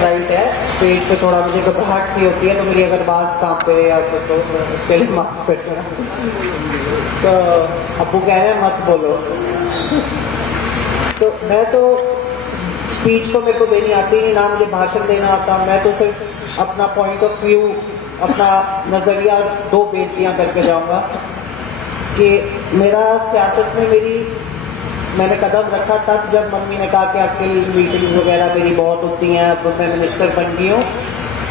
Right है, पेट पे थोड़ा मुझे घबराहट सी होती है, तो मेरी अगर बात कांपे या कुछ तो उसके लिए माफ करना। तो अब्बू कह रहे हैं मत बोलो। तो मैं तो स्पीच तो मेरे को देनी आती नहीं, ना मुझे भाषण देना आता। मैं तो सिर्फ अपना पॉइंट ऑफ व्यू, अपना नज़रिया दो बेनतियाँ करके जाऊँगा कि मेरा सियासत में मैंने कदम रखा तब जब मम्मी ने कहा कि आपकी मीटिंग्स वगैरह मेरी बहुत होती हैं, अब मैं मिनिस्टर बन गई हूँ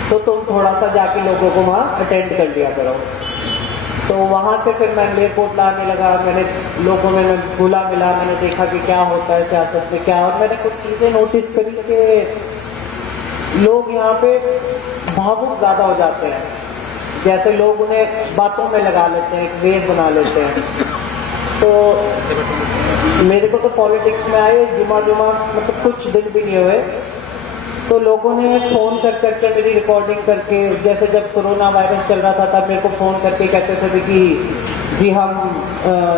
तो तुम थोड़ा सा जाके लोगों को वहाँ अटेंड कर लिया करो। तो वहाँ से फिर मैं एयरपोर्ट लाने लगा, मैंने लोगों में घुला मिला, मैंने देखा कि क्या होता है सियासत में क्या, और मैंने कुछ चीज़ें नोटिस करी कि लोग यहाँ पे भावुक ज़्यादा हो जाते हैं, जैसे लोग उन्हें बातों में लगा लेते हैं, एक वेद बना लेते हैं। तो मेरे को तो पॉलिटिक्स में आए जुमा मतलब कुछ दिन भी नहीं हुए, तो लोगों ने फ़ोन कर करके मेरी रिकॉर्डिंग करके, जैसे जब कोरोना वायरस चल रहा था तब मेरे को फ़ोन करके कहते थे कि जी हम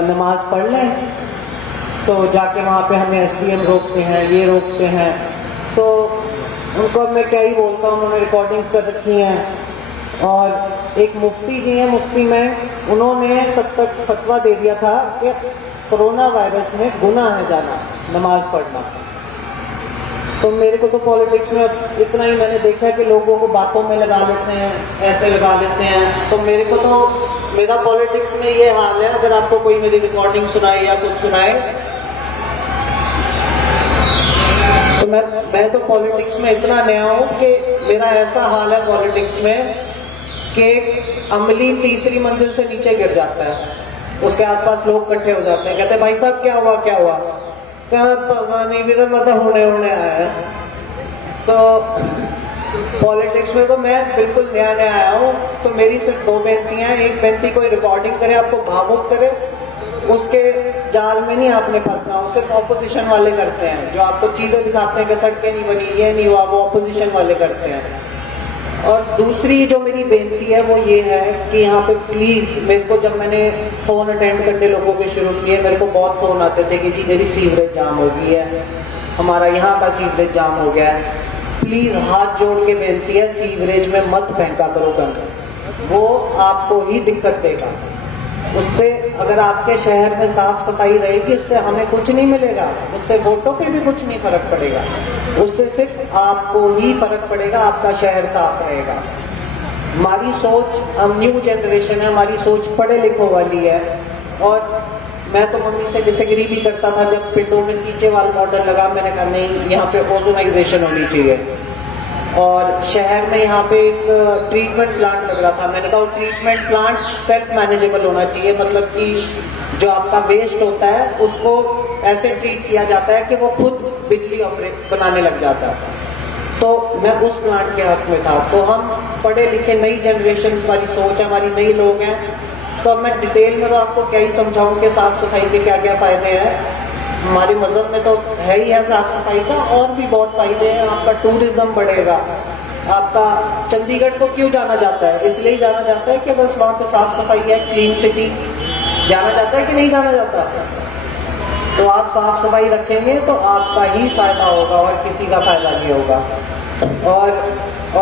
नमाज पढ़ लें, तो जाके वहाँ पे हमें SDM रोकते हैं, ये रोकते हैं। तो उनको मैं क्या ही बोलता हूँ, उन्होंने रिकॉर्डिंग्स कर रखी हैं। और एक मुफ्ती जी हैं, मुफ्ती में उन्होंने तब तक फतवा दे दिया था कि कोरोना वायरस में गुनाह है जाना नमाज पढ़ना। तो मेरे को तो पॉलिटिक्स में इतना ही मैंने देखा है कि लोगों को बातों में लगा लेते हैं, ऐसे लगा लेते हैं। तो मेरे को तो मेरा पॉलिटिक्स में ये हाल है, अगर आपको कोई मेरी रिकॉर्डिंग सुनाए या कुछ सुनाए तो मैं तो पॉलिटिक्स में इतना नया हूँ कि मेरा ऐसा हाल है पॉलिटिक्स में कि अमली तीसरी मंजिल से नीचे गिर जाता है, उसके आसपास लोग इकट्ठे हो जाते हैं, कहते हैं भाई साहब क्या हुआ क्या हुआ, क्या पता नहीं मेरा मतलब होने आया है। तो पॉलिटिक्स में तो मैं बिल्कुल नया आया हूँ। तो मेरी सिर्फ दो बेनतियाँ हैं, एक बेनती कोई रिकॉर्डिंग करे आपको भावुक करे, उसके जाल में नहीं आपने फंसना हो। सिर्फ ऑपोजिशन वाले करते हैं, जो आपको चीज़ें दिखाते हैं कि सड़कें नहीं बनी, ये नहीं हुआ, वो ऑपोजिशन वाले करते हैं। और दूसरी जो मेरी बेनती है वो ये है कि यहाँ पे प्लीज़ मेरे को, जब मैंने फ़ोन अटेंड करने लोगों के शुरू किए, मेरे को बहुत फ़ोन आते थे कि जी मेरी सीवरेज जाम हो गई है, हमारा यहाँ का सीवरेज जाम हो गया है। प्लीज़ हाथ जोड़ के बेनती है, सीवरेज में मत फेंका करो गंद, वो आपको ही दिक्कत देगा। उससे अगर आपके शहर में साफ सफाई रहेगी, इससे हमें कुछ नहीं मिलेगा, उससे वोटों पे भी कुछ नहीं फर्क पड़ेगा, उससे सिर्फ आपको ही फर्क पड़ेगा, आपका शहर साफ रहेगा। हमारी सोच, हम न्यू जनरेशन है, हमारी सोच पढ़े लिखों वाली है। और मैं तो मम्मी से डिसएग्री भी करता था जब पिंडों में सीचेवाल मॉडल लगा, मैंने कहा नहीं, यहाँ पे ओजोनाइजेशन होनी चाहिए। और शहर में यहाँ पे एक ट्रीटमेंट प्लांट लग रहा था, मैंने कहा ट्रीटमेंट प्लांट सेल्फ मैनेजेबल होना चाहिए, मतलब कि जो आपका वेस्ट होता है उसको ऐसे ट्रीट किया जाता है कि वो खुद बिजली ऑपरेट बनाने लग जाता है। तो मैं उस प्लांट के हक में था। तो हम पढ़े लिखे, नई जनरेशन वाली सोच है, हमारी नई लोग हैं। तो अब मैं डिटेल में तो आपको क्या ही समझाऊं कि साफ सफाई के क्या क्या फ़ायदे हैं। हमारे मज़हब में तो है ही है साफ सफाई का, और भी बहुत फ़ायदे हैं। आपका टूरिज्म बढ़ेगा। आपका चंडीगढ़ को क्यों जाना जाता है? इसलिए जाना जाता है कि बस वहाँ पे साफ सफाई है, क्लीन सिटी। जाना जाता है कि नहीं जाना जाता? तो आप साफ सफाई रखेंगे तो आपका ही फ़ायदा होगा और किसी का फ़ायदा नहीं होगा।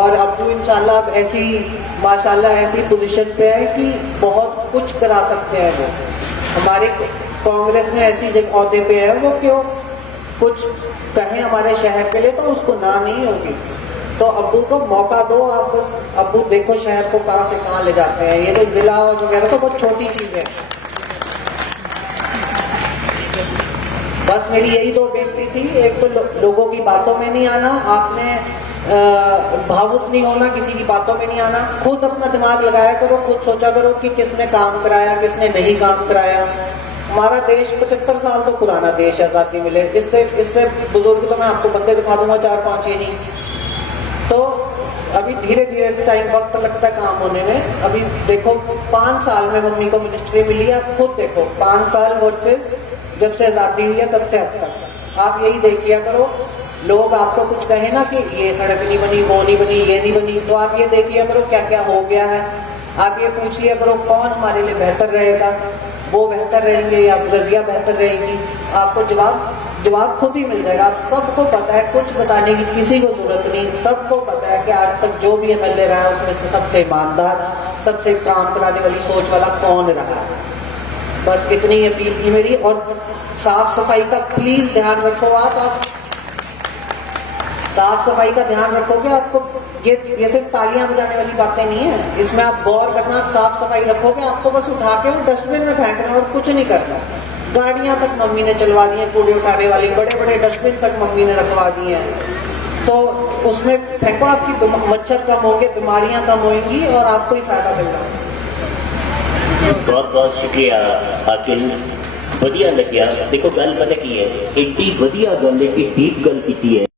और अब्बू इंशाल्लाह अब ऐसी माशाल्लाह ऐसी पोजीशन पे है कि बहुत कुछ करा सकते हैं वो। हमारे कांग्रेस में ऐसी जगह ओहदे पे है, वो क्यों कुछ कहें हमारे शहर के लिए तो उसको ना नहीं होगी। तो अब्बू को मौका दो आप, बस अब्बू देखो शहर को कहाँ से कहाँ ले जाते हैं। ये तो जिला वगैरह तो बहुत छोटी चीज़ है। बस मेरी यही दो बेनती थी, एक तो लोगों की बातों में नहीं आना, आपने भावुक नहीं होना, किसी की बातों में नहीं आना, खुद अपना दिमाग लगाया करो, खुद सोचा करो कि किसने काम कराया, किसने नहीं काम कराया। हमारा देश 75 साल तो पुराना देश है, आज़ादी मिले, इससे बुजुर्ग तो मैं आपको बंदे दिखा दूंगा 4-5 ही नहीं। तो अभी धीरे धीरे टाइम वक्त लगता है काम होने में। अभी देखो 5 साल में मम्मी को मिनिस्ट्री मिली है, आप खुद देखो 5 साल वर्सेस जब से आज़ादी हुई है तब से अब तक। आप यही देखिए करो, लोग आपको कुछ कहे ना कि ये सड़क नहीं बनी, वो नहीं बनी, ये नहीं बनी, तो आप ये देखिए करो क्या क्या हो गया है। आप ये पूछ लिया करो कौन हमारे लिए बेहतर रहेगा, वो बेहतर रहेंगे या रज़िया बेहतर रहेगी। आपको जवाब जवाब खुद ही मिल जाएगा। आप सबको पता है, कुछ बताने की किसी को जरूरत नहीं, सबको पता है कि आज तक जो भी एमएलए रहा है उसमें से सबसे ईमानदार, सबसे काम कराने वाली सोच वाला कौन रहा है। बस इतनी अपील थी मेरी। और साफ सफाई का प्लीज ध्यान रखो। आप साफ सफाई का ध्यान रखोगे, आपको ये सिर्फ तालियां बजाने वाली बातें नहीं है, इसमें आप गौर करना। आप साफ सफाई रखोगे, आपको बस उठा के वो डस्टबिन में फेंकना और कुछ नहीं करना। गाड़ियां तक मम्मी ने चलवा दी हैं, कूड़े उठाने वाली, बड़े बड़े डस्टबिन तक मम्मी ने रखवा दी हैं, तो उसमें फेंको, आपकी मच्छर कम होंगे, बीमारियां कम होंगी और आपको ही फायदा मिलेगा। बहुत बहुत शुक्रिया अखिल, वधिया लग्या। देखो गल पता की है, एड्डी वधिया गल, एड्डी डीप गल की है।